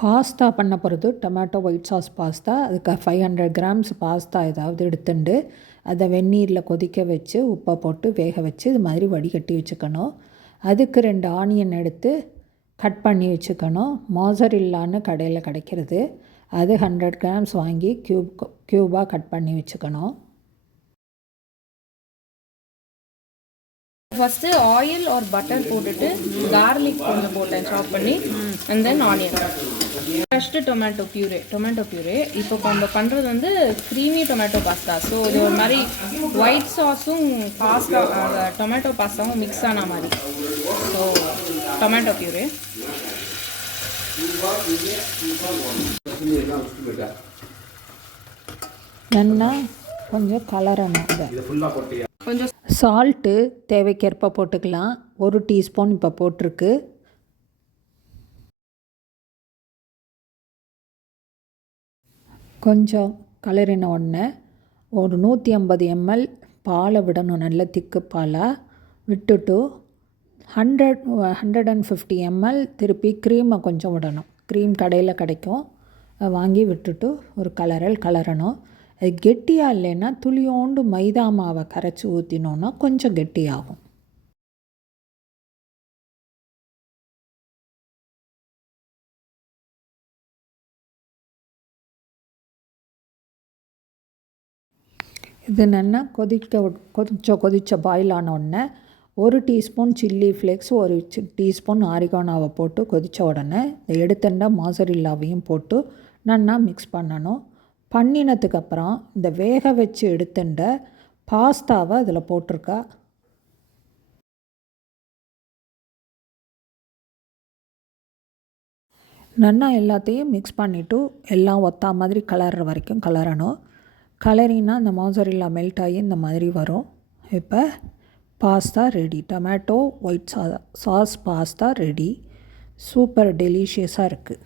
Pasta பண்ண போகிறது tomato white sauce pasta. அதுக்கு 500 கிராம்ஸ் பாஸ்தா ஏதாவது எடுத்துட்டு அதை வெந்நீரில் கொதிக்க வச்சு உப்பை போட்டு வேக வச்சு இது மாதிரி வடிகட்டி வச்சுக்கணும். அதுக்கு 2 ஆனியன் எடுத்து கட் பண்ணி வச்சுக்கணும். மோசரில்லான்னு கடையில் கிடைக்கிறது, அது 100 கிராம்ஸ் வாங்கி க்யூபாக கட் பண்ணி வச்சுக்கணும். ஃபஸ்ட்டு ஆயில் ஆர் பட்டர் போட்டுட்டு கார்லிக் கொஞ்சம் போட்டேன் சாப் பண்ணி, and then onion, first tomato puree. இப்போ நம்ம பண்ணுறது வந்து க்ரீமி டொமேட்டோ பாஸ்தா. ஸோ இது ஒரு மாதிரி ஒயிட் சாஸும் பாஸ்தா டொமேட்டோ பாஸ்தாவும் மிக்ஸ் ஆன மாதிரி. ஸோ டொமேட்டோ பியூரே, நல்லா கொஞ்சம் கலரணும். இதை கொஞ்சம் சால்ட்டு தேவைக்கேற்ப போட்டுக்கலாம். 1 டீஸ்பூன் இப்போ போட்டிருக்கு. கொஞ்சம் கலரின உடனே ஒரு 150 ml பாலை விடணும். நல்ல திக்கு பாலாக விட்டுட்டு 150 ml திருப்பி க்ரீமை கொஞ்சம் விடணும். க்ரீம் கடையில் கிடைக்கும், வாங்கி விட்டுட்டு ஒரு கலரணும். அது கெட்டியாக இல்லைன்னா துளியோண்டு மைதா மாவை கரைச்சி ஊற்றினோன்னா கொஞ்சம் கெட்டியாகும். இது நல்லா கொதிச்ச பாயில் ஆன உடனே 1 டீஸ்பூன் சில்லி ஃப்ளேக்ஸ், 1 டீஸ்பூன் ஆரிகானோவை போட்டு கொதித்த உடனே இதை எடுத்துட்ட மோசரில்லாவையும் போட்டு நல்லா மிக்ஸ் பண்ணணும். பண்ணினதுக்கப்புறம் இந்த வேக வச்சு எடுத்துட்ட பாஸ்தாவை அதில் போட்டிருக்கா. நல்லா எல்லாத்தையும் மிக்ஸ் பண்ணிவிட்டு எல்லாம் ஒத்தா மாதிரி கலர்ற வரைக்கும் கலரணும். கலரினா இந்த மோசரில்லா மெல்ட் ஆகி இந்த மாதிரி வரும். இப்போ pasta ready. Tomato white sauce pasta ready. Super டெலிஷியஸாக இருக்குது.